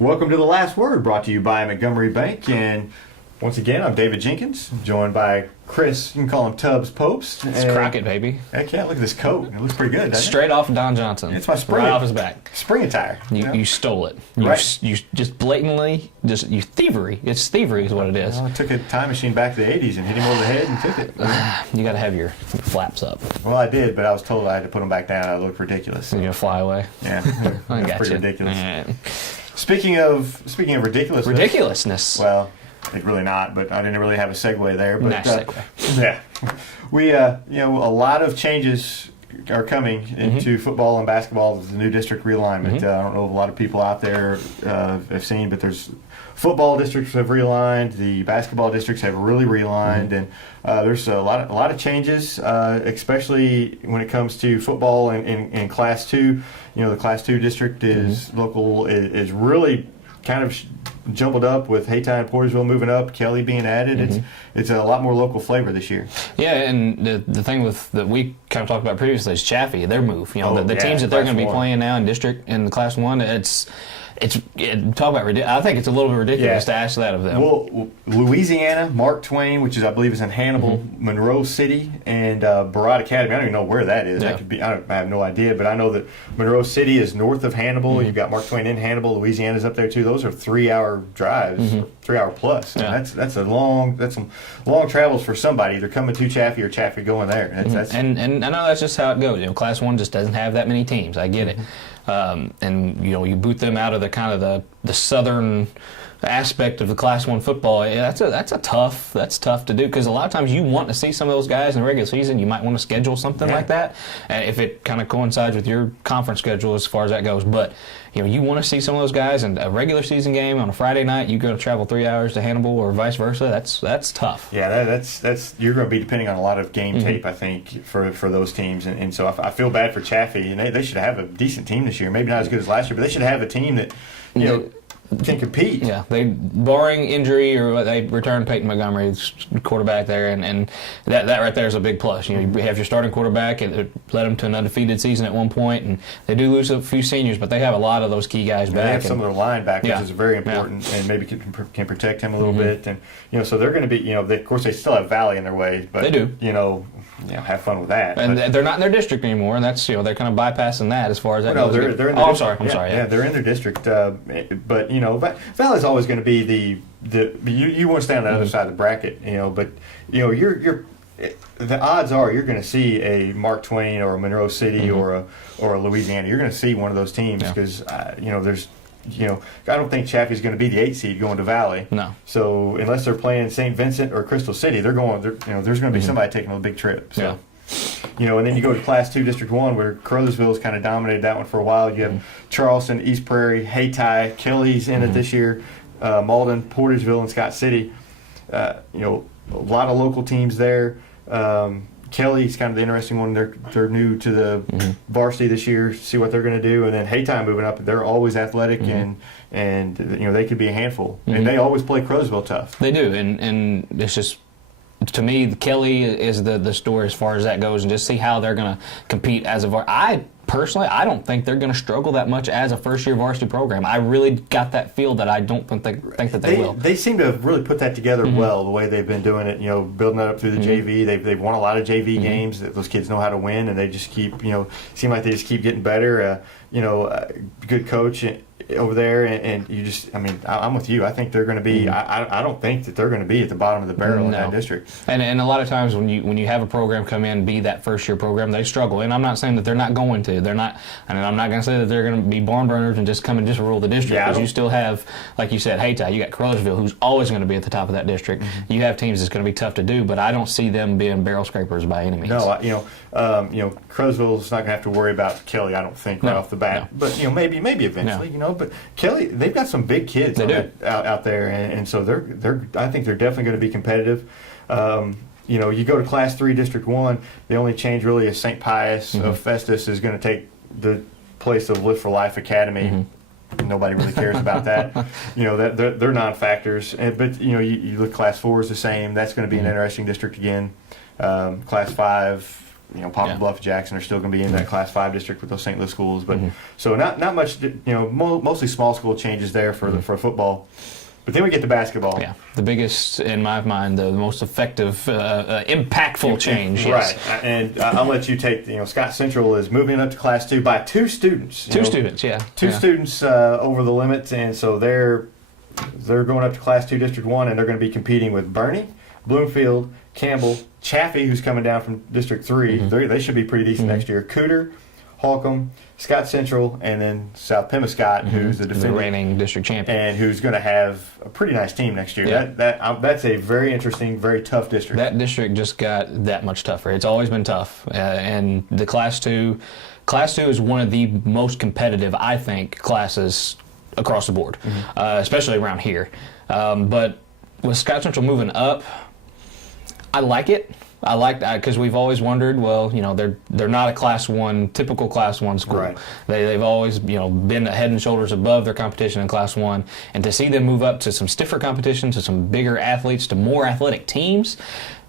Welcome to The Last Word, brought to you by Montgomery Bank. And once again, I'm David Jenkins, joined by Chris. You can call him Tubbs Popes. It's Crockett, baby. Heck yeah, look at this coat. It looks pretty good, doesn't Straight off of Don Johnson. It's my spring. Right off his back. Spring attire. You stole it. Right. You just blatantly, you thievery. It's thievery is what it is. Well, I took a time machine back to the 80s and hit him over the head and took it. You got to have your flaps up. Well, I did, but I was told I had to put them back down. I looked ridiculous. You're going to fly away. Yeah, I that's got pretty you. ridiculous. Right. Speaking of ridiculousness. Ridiculousness. Well, it's really not, but I didn't really have a segue there. But, Nice segue. Yeah, we a lot of changes are coming into football and basketball with the new district realignment. I don't know if a lot of people out there have seen, but there's football districts have realigned, the basketball districts have really realigned, and there's a lot of changes, especially when it comes to football in Class 2. You know, the Class 2 district is local is really kind of jumbled up with Hayti and Portersville moving up, Kelly being added. It's a lot more local flavor this year. Yeah, and the thing that we kind of talked about previously is Chaffee, their move. You know, the teams that they're going to be playing now in district in the Class 1, talk about ridiculous. I think it's a little bit ridiculous to ask that of them. Well, Louisiana, Mark Twain, which I believe is in Hannibal, Monroe City, and Barat Academy. I don't even know where that is. Yeah. That could be. I have no idea, but I know that Monroe City is north of Hannibal. You've got Mark Twain in Hannibal. Louisiana's up there too. Those are 3-hour drives, 3-hour plus. Yeah. That's some long travels for somebody, either coming to Chaffee or Chaffee going there. And I know that's just how it goes. You know, Class 1 just doesn't have that many teams. I get it. And you boot them out of the kind of the southern aspect of the Class 1 football. That's tough to do, because a lot of times you want to see some of those guys in the regular season. You might want to schedule something like that, if it kind of coincides with your conference schedule as far as that goes. But you want to see some of those guys in a regular season game on a Friday night. You got to travel 3 hours to Hannibal or vice versa. That's tough. Yeah, that's you're going to be depending on a lot of game tape, I think, for those teams, and so I feel bad for Chaffee, and they should have a decent team this year. Maybe not as good as last year, but they should have a team that can compete. Yeah, they barring injury or they return Peyton Montgomery's quarterback there, and that right there is a big plus. You have your starting quarterback, and it led them to an undefeated season at one point, and they do lose a few seniors, but they have a lot of those key guys back. They have some of their linebackers is very important, and maybe can protect him a little bit, and so they're going to be. Of course, they still have Valley in their way, but they do. Have fun with that. And they're not in their district anymore, and that's they're kind of bypassing that as far as that goes. They're in their I'm district. sorry. Yeah, they're in their district, but Valley's always going to be you want to stay on the other side of the bracket, but you're the odds are you're going to see a Mark Twain or a Monroe City or a Louisiana. You're going to see one of those teams because there's. I don't think Chaffee's going to be the 8 seed going to Valley. No. So unless they're playing St. Vincent or Crystal City, there's going to be somebody taking a big trip. So, and then you go to Class 2, District 1, where Crothersville's kind of dominated that one for a while. You have Charleston, East Prairie, Hayti, Kelly's in it this year, Malden, Portersville, and Scott City. A lot of local teams there. Kelly's kind of the interesting one. They're new to the varsity this year. See what they're going to do, and then Hayti moving up. They're always athletic, and they could be a handful. And they always play Crowsville tough. They do, and it's just, to me, Kelly is the story as far as that goes, and just see how they're going to compete as a varsity. Personally, I don't think they're going to struggle that much as a first-year varsity program. I really got that feel that I don't think that they will. They seem to have really put that together well, the way they've been doing it, building it up through the JV. They've won a lot of JV games that those kids know how to win, and they just keep, seem like they just keep getting better. Good coach over there, and you just, I'm with you. I think they're going to be, I don't think that they're going to be at the bottom of the barrel in that district. And a lot of times when you have a program come in, be that first-year program, they struggle. And I'm not saying that they're not going to. They're not, and I'm not going to say that they're going to be barn burners and just come and just rule the district, because you still have, like you said, Hayti, you got Crothersville, who's always going to be at the top of that district. You have teams that's going to be tough to do, but I don't see them being barrel scrapers by any means. No, Crothersville's not going to have to worry about Kelly, I don't think, right off the bat. But maybe eventually, But Kelly, they've got some big kids out there, and so I think they're definitely going to be competitive. You go to Class 3, District 1, the only change really is St. Pius of Festus is going to take the place of Live for Life Academy. Nobody really cares about that. They're non-factors. But you look, Class 4 is the same. That's going to be an interesting district again. Class 5, Poplar Yeah. Bluff, Jackson are still going to be in that Class 5 district with those St. Louis schools. But so not much, mostly small school changes there for football. But then we get to basketball. Yeah, the biggest, in my mind, the most effective, impactful change. Yes. Right, and I'll let you take. Scott Central is moving up to Class 2 by 2 students. Two students, yeah. Two students over the limit, and so they're going up to Class 2 District 1, and they're going to be competing with Bernie, Bloomfield, Campbell, Chaffee, who's coming down from District 3. They should be pretty decent next year. Cooter, Holcomb, Scott Central, and then South Pemiscot, who's the defending reigning district champion, and who's going to have a pretty nice team next year. Yeah. That's a very interesting, very tough district. That district just got that much tougher. It's always been tough, and the Class 2 is one of the most competitive, I think, classes across the board, especially around here. But with Scott Central moving up, I like it. I like that because we've always wondered. Well, they're not a typical Class 1 school. Right. They've always been head and shoulders above their competition in Class 1, and to see them move up to some stiffer competition, to some bigger athletes, to more athletic teams,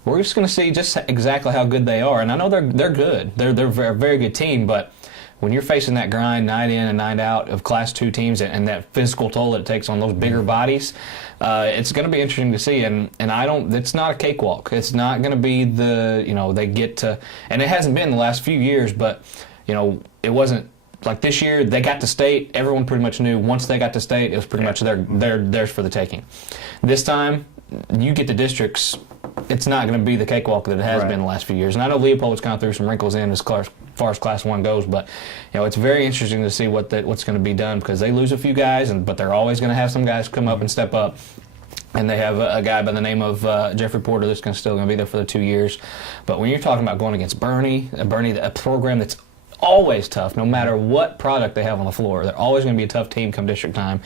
we're just going to see just exactly how good they are. And I know they're good. They're a very good team, but when you're facing that grind night in and night out of Class 2 teams and that physical toll that it takes on those bigger bodies, it's going to be interesting to see. And it's not a cakewalk. It's not going to be they get to, and it hasn't been the last few years, but, it wasn't like this year. They got to state. Everyone pretty much knew once they got to state, it was pretty much theirs for the taking. This time, you get to districts, it's not going to be the cakewalk that it has been the last few years. And I know Leopold's kind of threw some wrinkles in as far as Class 1 goes, but it's very interesting to see what's going to be done because they lose a few guys, but they're always going to have some guys come up and step up. And they have a guy by the name of Jeffrey Porter that's still going to be there for the 2 years. But when you're talking about going against Bernie, a program that's always tough, no matter what product they have on the floor, they're always going to be a tough team come district time.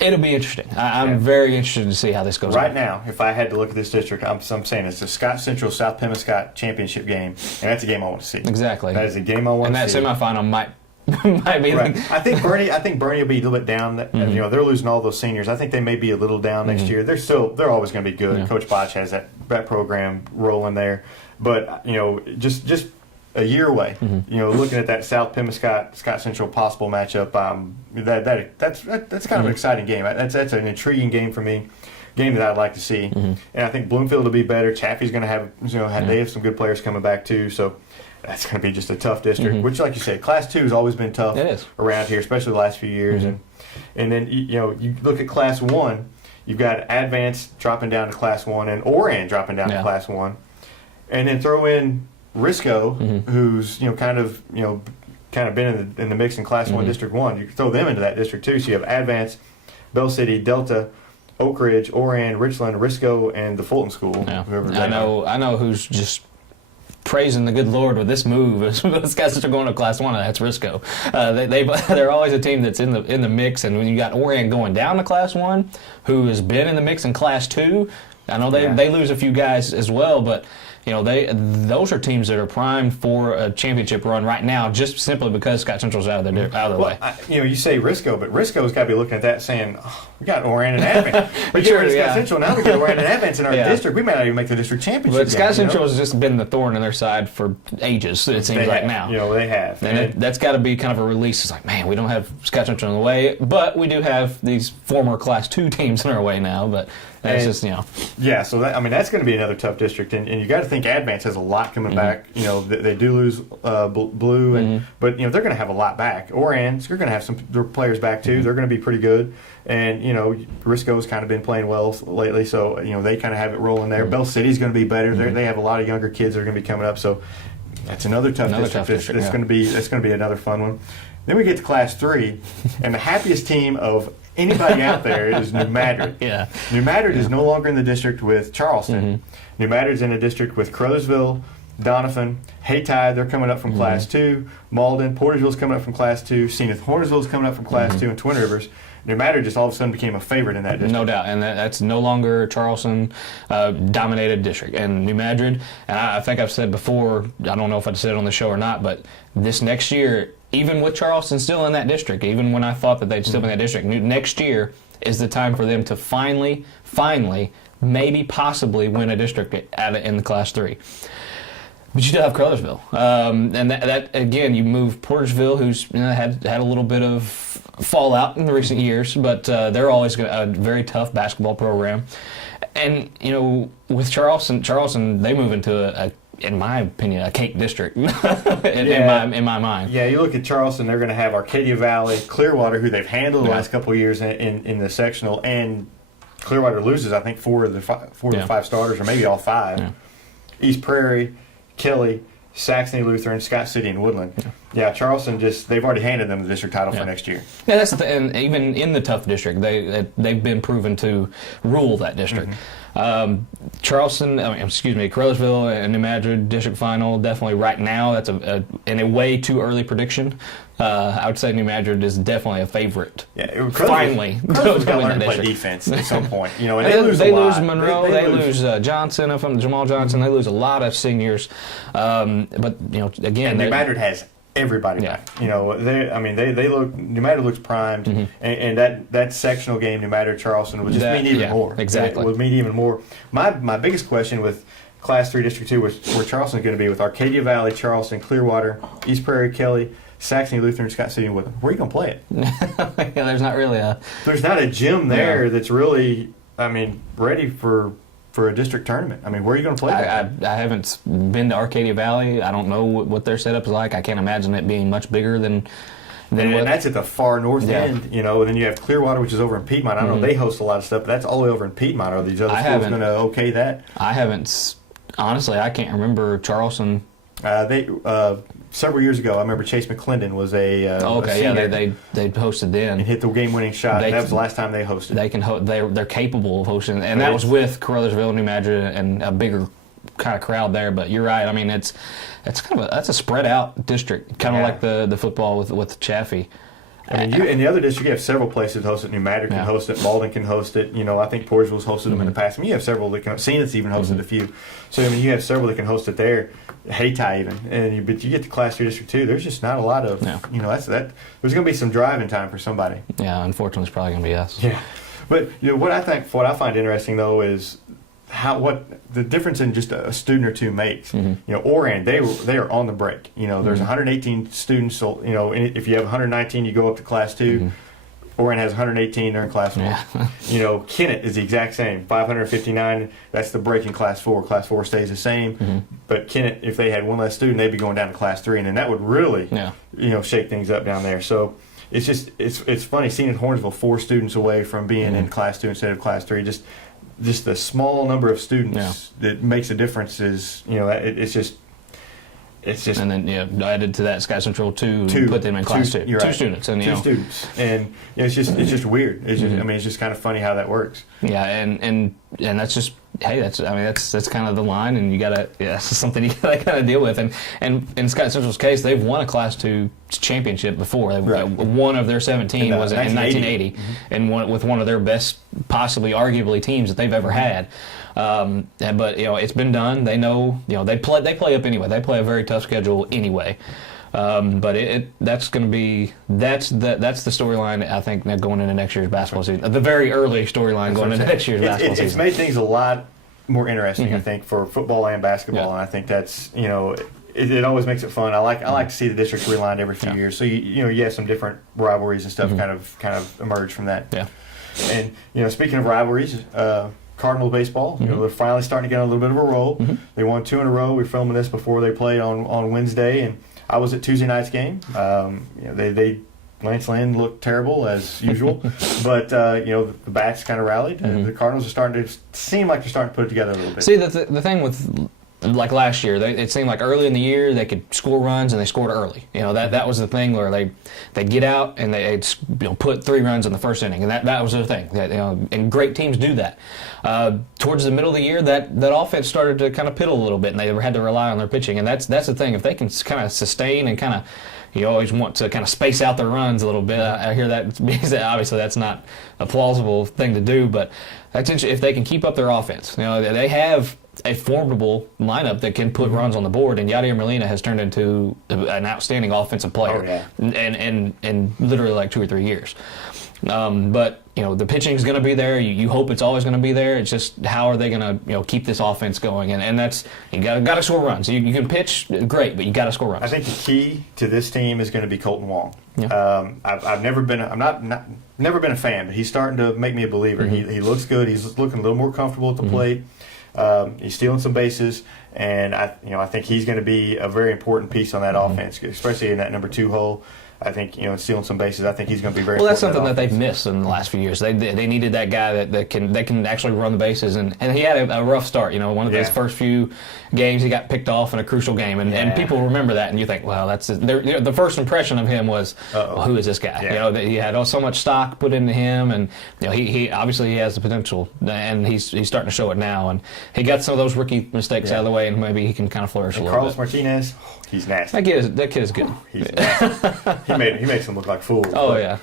It'll be interesting. I'm very interested to see how this goes. Right now, if I had to look at this district, I'm saying it's the Scott Central South Pemiscot championship game, and that's a game I want to see. Exactly. That is a game I want to see. And that semifinal might be. Right. I think Bernie will be a little bit down. They're losing all those seniors. I think they may be a little down next year. They're always going to be good. Yeah. Coach Botch has that program rolling there, but just a year away. Looking at that South Pemiscot Scott Central possible matchup, that's kind of an exciting game. That's an intriguing game for me. Game that I'd like to see, and I think Bloomfield will be better. Chaffee's going to have they have some good players coming back too. So that's going to be just a tough district. Which, like you said, Class 2 has always been tough around here, especially the last few years. And then you look at Class 1, you've got Advance dropping down to Class 1 and Oran dropping down to Class 1, and then throw in Risco, who's kind of been in the mix in Class 1 District 1. You can throw them into that district too. So you have Advance, Bell City, Delta, Oak Ridge, Oran, Richland, Risco, and the Fulton School. Yeah. I know who's just praising the good Lord with this move. Those guys are going to Class 1, and that's Risco. They're always a team that's in the mix, and when you got Oran going down to Class 1, who has been in the mix in Class 2, I know they lose a few guys as well, but those are teams that are primed for a championship run right now, just simply because Scott Central's out of the way. You say Risco, but Risco's got to be looking at that saying, we got Oran and Advance. We get rid of Scott Central, now we get Oran and Advance in our district. We may not even make the district championship. But Scott Central has just been the thorn in their side for ages, it seems like now. They have. And that's got to be kind of a release. It's like, man, we don't have Scott Central in the way, but we do have these former Class 2 teams in our way now, but that's just, Yeah, so that's going to be another tough district, and you got to think Advance has a lot coming back. They do lose Blue, but they're going to have a lot back. Oran's you're going to have some their players back too. They're going to be pretty good, and Risco's kind of been playing well lately, so they kind of have it rolling there. Bell City's going to be better. They have a lot of younger kids that are going to be coming up, so that's another tough district. It's going to be another fun one. Then we get to Class 3, and the happiest team of anybody out there is New Madrid. New Madrid is no longer in the district with Charleston. New Madrid's in a district with Crothersville, Doniphan, Haytide. They're coming up from Class 2. Malden, Porterville's coming up from Class 2. Zenith Hornersville's coming up from Class 2, and Twin Rivers. New Madrid just all of a sudden became a favorite in that district. No doubt, and that's no longer Charleston dominated district. And New Madrid, and I think I've said before, I don't know if I said it on the show or not, but this next year, even with Charleston still in that district, even when I thought that they'd still be in that district, next year is the time for them to finally, maybe possibly win a district in the Class 3. But you still have Crothersville, and that again, you move Portersville, who's had a little bit of fallout in the recent years, but they're always a very tough basketball program. And with Charleston, they move into in my opinion, a cake district in my mind. Yeah, you look at Charleston; they're going to have Arcadia Valley, Clearwater, who they've handled the last couple of years in the sectional, and Clearwater loses, I think, four of the five starters, or maybe all five. Yeah. East Prairie, Kelly, Saxony Lutheran, Scott City, and Woodland. Yeah, Charleston they've already handed them the district title for next year. Yeah, that's the thing. And even in the tough district, they've been proven to rule that district. Crothersville and New Madrid district final, definitely right now, that's in a way too early prediction. I would say New Madrid is definitely a favorite. Yeah, finally. Crothersville's got to learn to play defense at some point. And they lose Monroe, they lose Johnson, Jamal Johnson. They lose a lot of seniors. But again, New Madrid has everybody back. They look. New Madrid looks primed, and that sectional game, New Madrid Charleston, would just mean even more. Exactly, it would mean even more. My biggest question with Class 3 District 2 was where Charleston's going to be with Arcadia Valley, Charleston, Clearwater, East Prairie, Kelly, Saxony Lutheran, Scott City, and Woodland. Where are you going to play it? There's not really There's not a gym there that's really, ready for a district tournament. Where are you going to play that? I haven't been to Arcadia Valley. I don't know what their setup is like. I can't imagine it being much bigger than and that's at the far north end, and then you have Clearwater, which is over in Piedmont. I know they host a lot of stuff, but that's all the way over in Piedmont. Are these other schools going to okay that? I haven't. Honestly, I can't remember Charleston. Several years ago, I remember Chase McClendon was a senior. They hosted then and hit the game-winning shot. That was the last time they hosted. They can they're capable of hosting, and that was with Crothersville, New Madrid, and a bigger kind of crowd there. But you're right. That's a spread out district, kind of like the football with Chaffee. In the other district, you have several places to host it. New Madrid can host it. Malden can host it. I think Portersville's hosted them in the past. You have several that can. Zenith's even hosted a few. So you have several that can host it there. Hayti even. But you get to Class 3 District 2, there's just not a lot of. There's going to be some driving time for somebody. Yeah, unfortunately, it's probably going to be us. Yeah, but what I find interesting though is what the difference in just a student or two makes. Oran, they are on the break. There's 118 students. So if you have 119, you go up to Class 2. Oran has 118, they're in Class 1. Yeah. Kennett is the exact same, 559. That's the break in Class 4. Class 4 stays the same. But Kennett, if they had one less student, they'd be going down to Class 3, and then that would really, shake things up down there. So it's just it's funny seeing in Hornsville 4 students away from being in Class 2 instead of Class 3. Just the small number of students that makes a difference is it's just. And then added to that Sky Central 2 put them in Class 2. Two right. Students and two students, and it's just weird. It's just, it's just kind of funny how that works. Yeah, and that's just that's kind of the line, and you gotta that's something you gotta kind of deal with. And in Sky Central's case, they've won a Class 2 championship before. One of their 17 was in 1980, and with one of their best, possibly arguably teams that they've ever had. But it's been done. They know they play up anyway. They play a very tough schedule anyway. But that's going to be that's the storyline I think going into next year's basketball season. The very early storyline going into next year's basketball season. It's made things a lot more interesting, I think, for football and basketball, and I think that's it always makes it fun. I like to see the districts realigned every few years, so you have some different rivalries and stuff kind of emerge from that. Yeah. And speaking of rivalries. Cardinals baseball, they're finally starting to get on a little bit of a roll. They won 2 in a row. We're filming this before they played on Wednesday, and I was at Tuesday night's game. Lance Lynn looked terrible as usual, but the bats kind of rallied. The Cardinals are starting to seem like they're starting to put it together a little bit. See, the thing with like last year, it seemed like early in the year they could score runs and they scored early. That was the thing where they'd get out and they'd put 3 runs in the first inning, and that was their thing. And great teams do that. Towards the middle of the year, that offense started to kind of piddle a little bit, and they had to rely on their pitching. And that's the thing. If they can kind of sustain and kind of, you always want to kind of space out their runs a little bit. I hear that because obviously that's not a plausible thing to do, but that's if they can keep up their offense. They have a formidable lineup that can put runs on the board, and Yadier Molina has turned into an outstanding offensive player in literally like 2 or 3 years. But the pitching is going to be there. You hope it's always going to be there. It's just how are they going to keep this offense going? And that's you got to score runs. You can pitch great, but you got to score runs. I think the key to this team is going to be Colton Wong. Yeah. I've never been never been a fan, but he's starting to make me a believer. Mm-hmm. He looks good. He's looking a little more comfortable at the plate. He's stealing some bases, and I think he's going to be a very important piece on that offense, especially in that number 2 hole. I think stealing some bases. I think he's going to be very. Well, that's important something that they've missed in the last few years. They needed that guy that can actually run the bases, and he had a rough start. One of his first few games, he got picked off in a crucial game, and people remember that, and you think, well, that's the first impression of him was, well, who is this guy? Yeah. He had so much stock put into him, and he obviously he has the potential, and he's starting to show it now, and he got some of those rookie mistakes out of the way, and maybe he can kind of flourish a little Carlos bit. Martinez, he's nasty. That kid is good. He's nasty. He makes them look like fools. Oh yeah.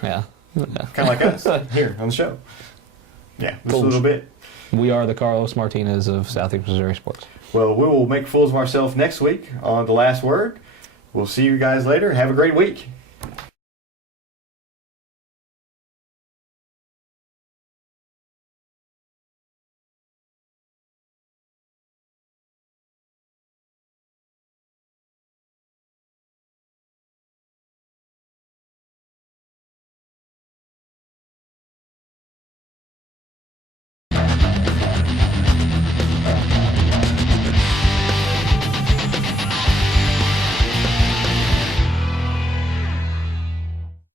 Kind of like us here on the show. Yeah, just Fools. a little bit. We are the Carlos Martinez of Southeast Missouri sports. Well, we will make fools of ourselves next week on The Last Word. We'll see you guys later. Have a great week.